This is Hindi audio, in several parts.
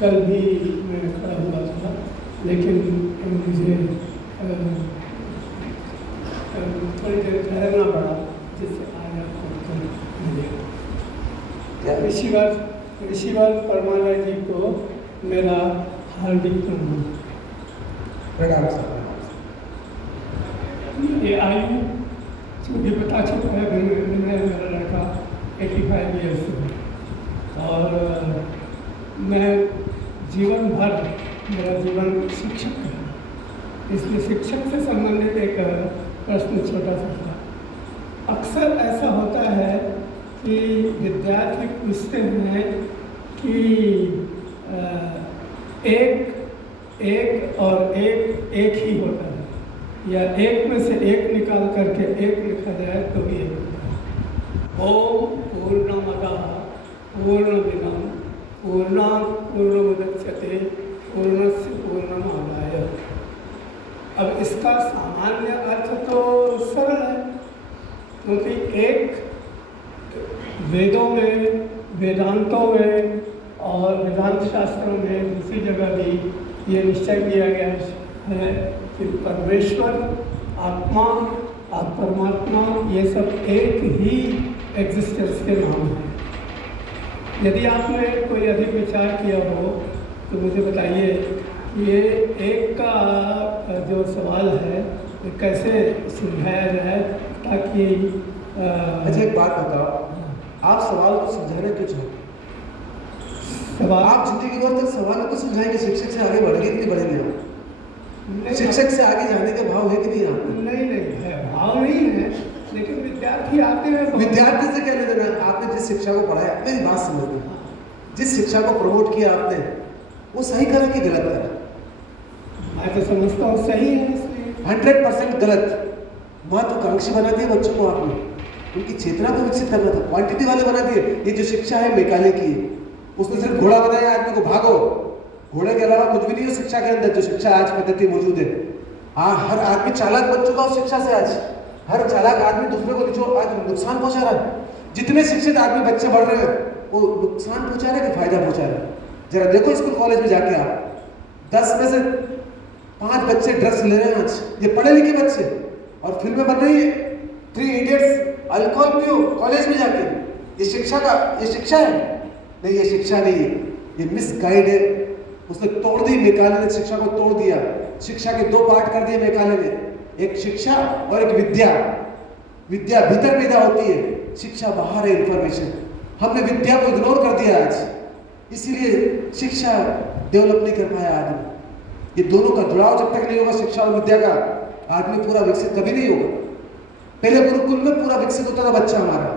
कल भी मैं खड़ा हुआ था, लेकिन मुझे थोड़ी देर ठहरना पड़ा, जिससे आज आपको मिलेगा। ऋषिवर परमानंद जी को मेरा हार्दिक प्रणाम। ये आयु मुझे पता चुका है, मेरा लड़का 85 ईयर्स है और मैं जीवन भर मेरा जीवन शिक्षक है, इसलिए शिक्षक से संबंधित एक प्रश्न छोटा सा था। अक्सर ऐसा होता है कि विद्यार्थी पूछते हैं कि एक और एक ही होता है, या एक में से एक निकाल करके एक लिखा जाए तो भी एक होता है। ओम पूर्णमदः पूर्णमिदं पूर्णात् पूर्णमुदच्यते पूर्णस्य पूर्णमादाय। अब इसका सामान्य अर्थ तो सरल है, क्योंकि एक वेदों में, वेदांतों में और वेदांत शास्त्रों में दूसरी जगह भी ये निश्चय किया गया है कि परमेश्वर, आत्मा और परमात्मा ये सब एक ही एग्जिस्टेंस के नाम हैं। यदि आपने कोई अधिक विचार किया हो तो मुझे बताइए, ये एक का जो सवाल है ये कैसे सुलझाया जाए ताकि अच्छा एक बात बताओ, आप सवाल को सुलझाना क्यों चाहते हैं? आप जिंदगी भर तक सवालों को सुलझाएंगे, शिक्षक से आगे बढ़ेंगे कि नहीं बढ़ेंगे? शिक्षक से आगे जाने का भाव है कि नहीं आपको? नहीं है, भाव नहीं है, लेकिन विद्यार्थी आते हैं। विद्यार्थी से क्या लेना देना? आपने जिस शिक्षा को पढ़ाया, मेरी बात समझिए, जिस शिक्षा को प्रमोट किया आपने, वो सही करा कि गलत करा? मैं तो समझता हूँ सही है। 100% गलत। महत्वाकांक्षी बना दिया बच्चों को आपने, उनकी चेतना को विकसित करना था, क्वांटिटी वाले बना दिए। ये जो शिक्षा है मेकाले की, उसने सिर्फ घोड़ा बनाया आदमी को, भागो। घोड़े के अलावा कुछ भी नहीं है शिक्षा के अंदर। जो शिक्षा आज पद्धति मौजूद है, हर आदमी चालाक बन चुका उस शिक्षा से। आज हर चालाक आदमी दूसरे को जो आज नुकसान पहुंचा रहा है। जितने शिक्षित आदमी बच्चे बढ़ रहे हैं वो नुकसान पहुंचा रहे हैं कि फायदा पहुंचा रहे हैं? जरा देखो स्कूल कॉलेज में जाके, आप 10 में से 5 बच्चे ड्रग्स ले रहे हैं आज। ये पढ़े लिखे बच्चे, और फिल्में बन रही है 3 इडियट्स, अल्कोहल पियो कॉलेज में जाके। ये शिक्षा है? नहीं, ये शिक्षा नहीं है, ये मिसगाइड है। उसने तोड़ दी, मेकाले ने शिक्षा को तोड़ दिया। शिक्षा के 2 पार्ट कर दिए मेकाले ने, एक शिक्षा और एक विद्या। विद्या भीतर पैदा होती है, शिक्षा बाहर है, इंफॉर्मेशन। हमने विद्या को इग्नोर कर दिया आज, इसीलिए शिक्षा डेवलप नहीं कर पाया आदमी। ये दोनों का जुड़ाव जब तक नहीं होगा, शिक्षा और विद्या का, आदमी पूरा विकसित कभी नहीं होगा। पहले गुरुकुल में पूरा विकसित होता था बच्चा हमारा,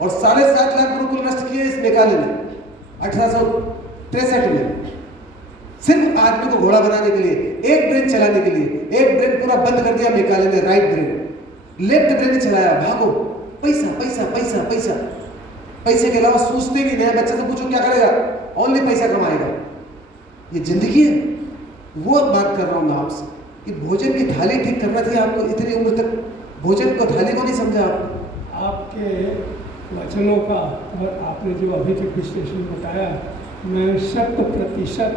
और 7.5 लाख गुरुकुल नष्ट किए इस मेकाले ने 1863 में, सिर्फ आदमी को घोड़ा बनाने के लिए, एक ब्रेन चलाने के लिए। एक ब्रेन पूरा बंद कर दिया मेकाले ने, राइट ब्रेन। लेफ्ट ब्रेन चलाया, भागो, पैसा पैसा पैसा पैसा। पैसे के अलावा सोचते भी नहीं। बच्चे से पूछो क्या करेगा, ओनली पैसा कमाएगा। ये जिंदगी है। वो बात कर रहा हूं मैं आपसे कि भोजन की थाली ठीक करना चाहिए आपको। इतनी उम्र तक भोजन को थाली को नहीं समझा आप। आपके वचनों का और आपने जो अभी तक विश्लेषण बताया, मैं 100%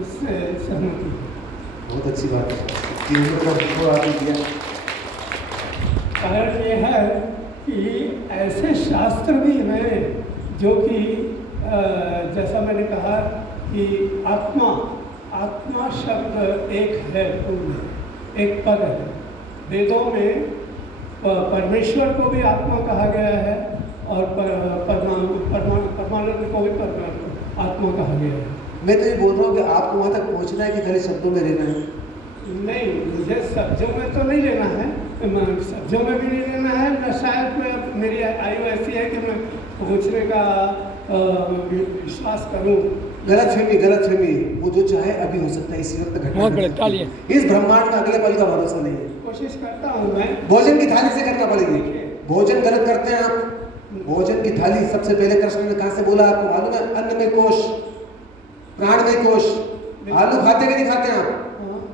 उससे सहमत हूँ। बहुत अच्छी बात है कि दिया। कारण ये है कि ऐसे शास्त्र भी हैं जो कि जैसा मैंने कहा कि आत्मा शब्द एक है, एक पद है। वेदों में परमेश्वर को भी आत्मा कहा गया है और परमानंद को भी आत्मा कहा गया है। मैं तो ये बोल रहा हूँ कि आपको वहाँ तक पहुँचना है कि खाली शब्दों में रहना है? नहीं, मुझे शब्दों में तो नहीं लेना है, शब्दों में भी नहीं लेना है। न शायद मेरी आयु ऐसी है कि मैं पहुँचने का विश्वास करूँ। गलतफहमी, वो जो चाहे अभी हो सकता है, इसी वक्त घटना। इस ब्रह्मांड में अगले पल का भरोसा नहीं है। कोशिश करता हूँ मैं। भोजन की थाली से करना पड़ेगी। भोजन गलत करते हैं आप। भोजन की थाली सबसे पहले कृष्ण ने कहाँ से बोला आपको मालूम है? अन्न में कोश, प्राण में कोश। आलू खाते कि नहीं खाते आप?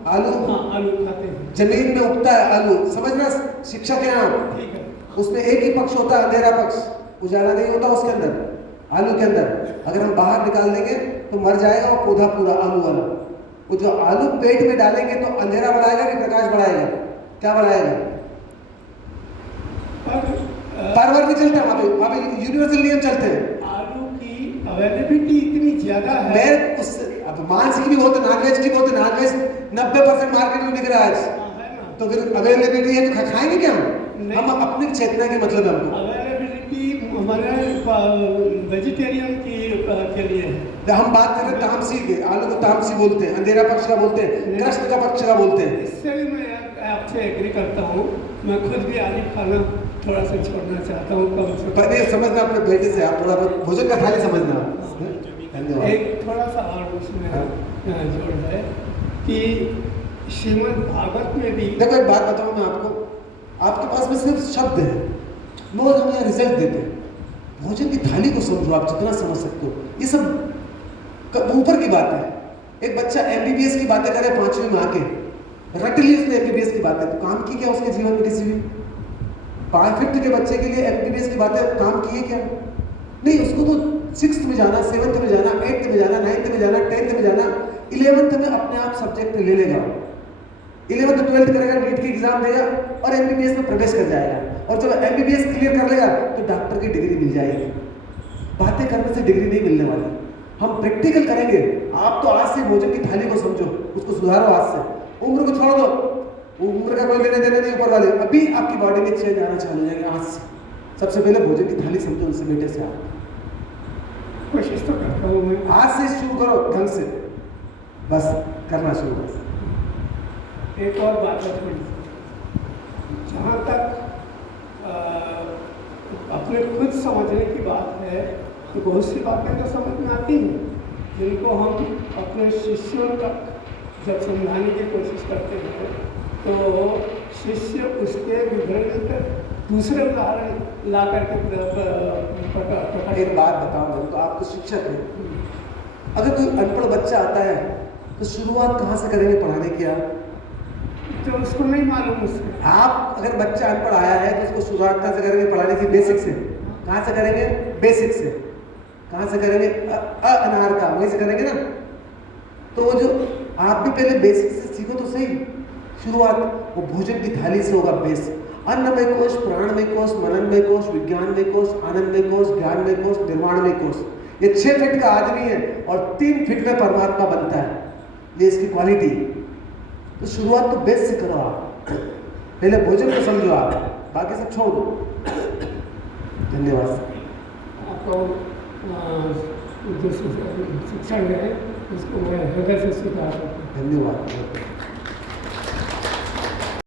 आलू खाते हैं। जमीन में उगता है आलू, समझना। शिक्षक है आप। उसमें एक ही पक्ष होता है, अंधेरा पक्ष, उजाला नहीं होता उसके अंदर। आलू के अंदर अगर हम बाहर निकाल देंगे तो मर जाएगा वो पौधा पूरा आलू वाला। वो जो आलू पेट में डालेंगे तो अंधेरा बढ़ाएगा कि प्रकाश बढ़ाएगा? क्या बढ़ाएगा? बार-बार नहीं चलता वहाँ पे यूनिवर्सल नियम चलते हैं। आलू की अवेलेबिलिटी इतनी ज्यादा है। मैं उस अब मांस की भी बहुत है, नॉनवेज की बहुत है, नॉनवेज 90% मार्केट में बिक रहा है आज। है ना? तो फिर अवेलेबिलिटी है तो खाएंगे क्या हम अपनी चेतना के मतलब है हमको। अवेलेबिलिटी हमारे वेजिटेरियन के लिए है। हम बात कर रहे हैं तामसी के, आलू को तामसी बोलते हैं, अंधेरा पक्ष का बोलते हैं, कृष्ण का पक्ष का बोलते हैं। इससे भी मैं आपसे एग्री करता हूँ। मैं खुद भी आलू खाना थोड़ा सा छोड़ना चाहता हूँ कम से कम। पहले समझना अपने बेटे से, आप थोड़ा बहुत भोजन का थाली समझना। धन्यवाद। एक थोड़ा सा और उसमें जोड़ है कि श्रीमद् भागवत में भी देखो एक बात बताऊं मैं आपको, आपके पास में सिर्फ शब्द है, मगर हम यहाँ रिजल्ट देते हैं। भोजन की थाली को समझो, आप जितना समझ सकते हो। ये सब ऊपर की बात है। एक बच्चा MBBS की बातें करे 5वीं में आके, रट ली उसने MBBS की बातें, तो काम की क्या उसके जीवन में? किसी भी 5th के बच्चे के लिए MBBS की बातें काम की है क्या? नहीं, उसको तो 6th में जाना, 7th में जाना, 8th में जाना, 9th में जाना, 10th में जाना, 11th में अपने आप सब्जेक्ट ले लेगा। 11th 12th करेगा, नीट की एग्जाम देगा और MBBS में प्रवेश कर जाएगा। और जब MBBS क्लियर कर लेगा तो डॉक्टर की डिग्री मिल जाएगी। बातें करने से डिग्री नहीं मिलने वाली, हम प्रैक्टिकल करेंगे। आप तो आज से भोजन की थाली को समझो, उसको सुधारो आज से। उम्र को छोड़ दो, उम्र का कोई लेने देना नहीं ऊपर वाले। अभी आपकी बॉडी में चेंज आना चालू हो जाएगा आज से। सबसे पहले भोजन की थाली समझो उनसे बेटे से। आप कोशिश तो करता हूँ मैं। आज से शुरू करो ढंग से, बस करना शुरू करो। एक और बात है थोड़ी, जहाँ तक अपने खुद समझने की बात है तो बहुत सी बातें तो समझ में आती हैं, जिनको हम अपने शिष्यों तक जब समझाने की कोशिश करते हैं तो शिष्य उसके विभिन्न दूसरे उदाहरण ला करके एक बात बताऊं, तो आप तो शिक्षक हैं। अगर कोई अनपढ़ बच्चा आता है तो शुरुआत कहाँ से करेंगे पढ़ाने की? आप तो उसको नहीं मालूम उससे। आप अगर बच्चा अनपढ़ आया है तो उसको शुरुआत कहाँ से करेंगे पढ़ाने की? बेसिक से। कहाँ से करेंगे? बेसिक से। कहाँ से करेंगे? अनार का वहीं से करेंगे ना। तो वो जो आप भी पहले बेसिक से सीखो तो सही। शुरुआत वो भोजन की थाली से होगा। बेस अन्नमय कोश, प्राणमय कोश, मननमय कोश, विज्ञानमय कोश, आनंदमय कोश, ज्ञानमय कोश, निर्माणमय कोश। ये 6 फीट का आदमी है और 3 फीट में परमात्मा बनता है। ये इसकी क्वालिटी। तो शुरुआत तो बेस से करो आप, पहले भोजन को समझो आप, बाकी सब छोड़ दो। धन्यवाद। आपको जो शिक्षण है उसको मैं हृदय से स्वीकार करता हूँ। धन्यवाद।